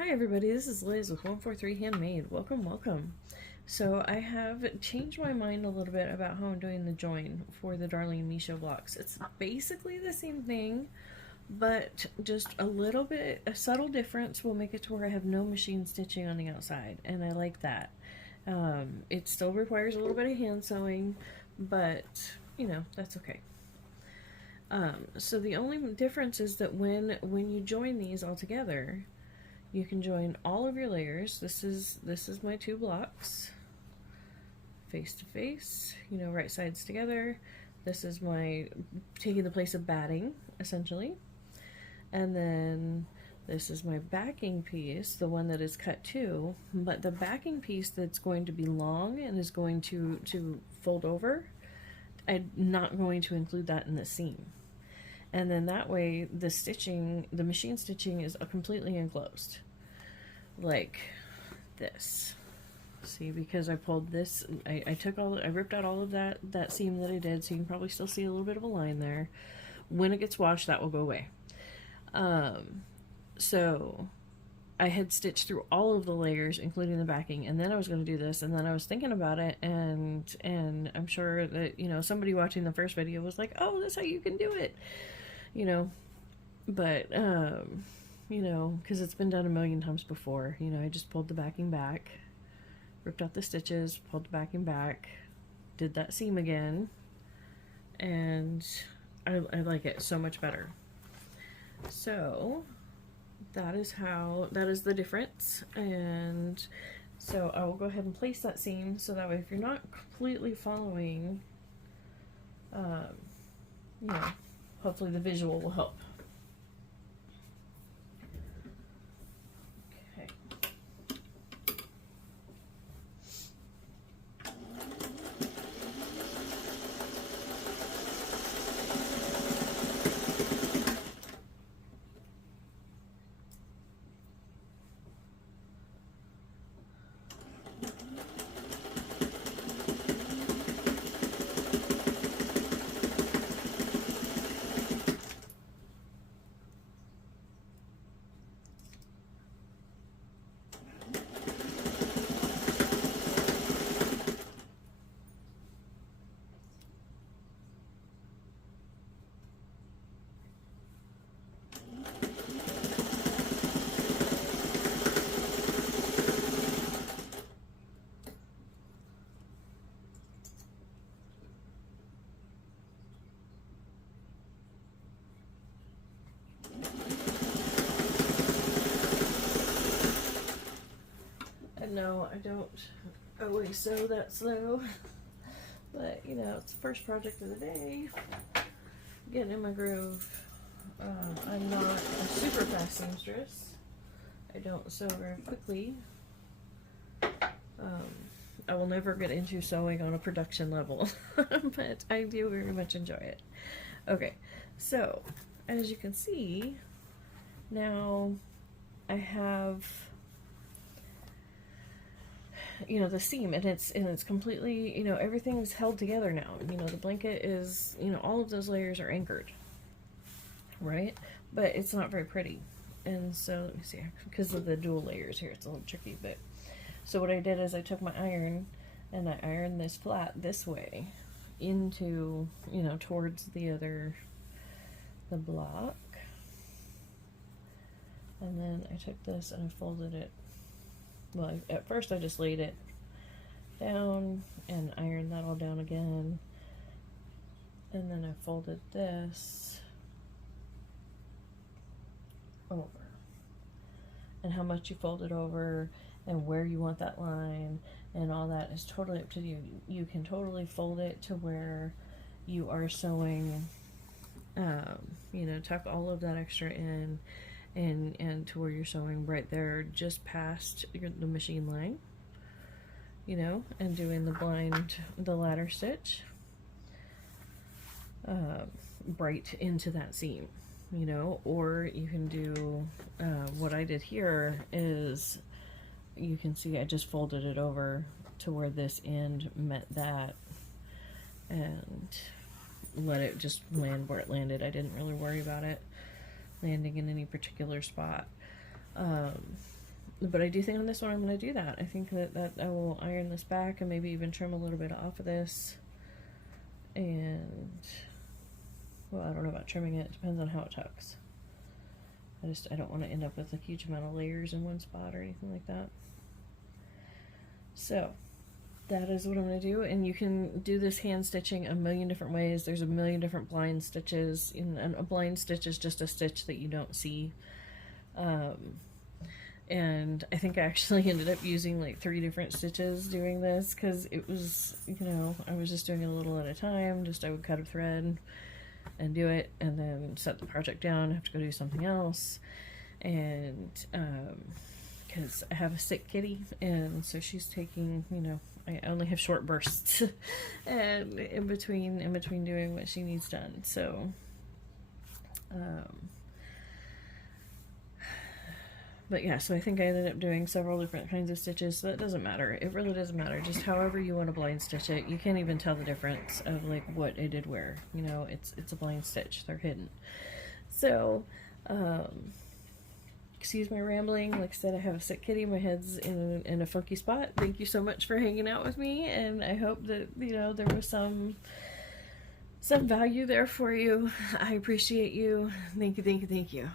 Hi everybody, this is Liz with 143 Handmade. Welcome, welcome. So I have changed my mind a little bit about how I'm doing the join for the Darlene Michaud blocks. It's basically the same thing, but just a little bit, a subtle difference will make it to where I have no machine stitching on the outside, and I like that. It still requires a little bit of hand sewing, but you know, that's okay. So the only difference is that when you join these all together, you can join all of your layers. This is my two blocks, face to face, you know, right sides together. This is my taking the place of batting, essentially. And then this is my backing piece, the one that is cut too, but the backing piece that's going to be long and is going to fold over, I'm not going to include that in the seam. And then that way the stitching, the machine stitching is completely enclosed, like this. See, because I pulled this, I ripped out all of that seam that I did, so you can probably still see a little bit of a line there. When it gets washed, that will go away. So I had stitched through all of the layers, including the backing, and then I was going to do this, and then I was thinking about it, and I'm sure that, you know, somebody watching the first video was like, oh, that's how you can do it, you know, but, you know, because it's been done a million times before. You know, I just pulled the backing back, ripped out the stitches, pulled the backing back, did that seam again, and I like it so much better. So that is the difference. And so I will go ahead and place that seam so that way if you're not completely following, you know, hopefully the visual will help. No, I don't always sew that slow, but you know, it's the first project of the day, getting in my groove. I'm not a super fast seamstress. I don't sew very quickly. I will never get into sewing on a production level, but I do very much enjoy it. Okay, so as you can see, now I have, you know, the seam, and it's completely, you know, everything's held together now. You know, the blanket is, you know, all of those layers are anchored, right? But it's not very pretty. And so let me see, because of the dual layers here, it's a little tricky. But so what I did is I took my iron and I ironed this flat this way into, you know, towards the block. And then I took this and I folded it. Well, at first I just laid it down and ironed that all down again, and then I folded this over. And how much you fold it over and where you want that line and all that is totally up to you. You can totally fold it to where you are sewing, you know, tuck all of that extra in, and to where you're sewing right there just past the machine line, you know, and doing the ladder stitch right into that seam, you know. Or you can do what I did here is, you can see I just folded it over to where this end met that and let it just land where it landed. I didn't really worry about it landing in any particular spot. But I do think on this one I'm going to do that. I think that I will iron this back and maybe even trim a little bit off of this. And, well, I don't know about trimming it. It depends on how it tucks. I don't want to end up with a huge amount of layers in one spot or anything like that. So that is what I'm going to do, and you can do this hand stitching a million different ways. There's a million different blind stitches, and a blind stitch is just a stitch that you don't see. And I think I actually ended up using like 3 different stitches doing this, because it was, you know, I was just doing it a little at a time. Just I would cut a thread and do it, and then set the project down, have to go do something else. And because I have a sick kitty, and so she's taking, you know, I only have short bursts and in between doing what she needs done. So but yeah, so I think I ended up doing several different kinds of stitches, so that doesn't matter. It really doesn't matter. Just however you want to blind stitch it. You can't even tell the difference of like what I did where. You know, it's a blind stitch. They're hidden. So, excuse my rambling. Like I said, I have a sick kitty. My head's in a funky spot. Thank you so much for hanging out with me, and I hope that, you know, there was some value there for you. I appreciate you. Thank you, thank you, thank you.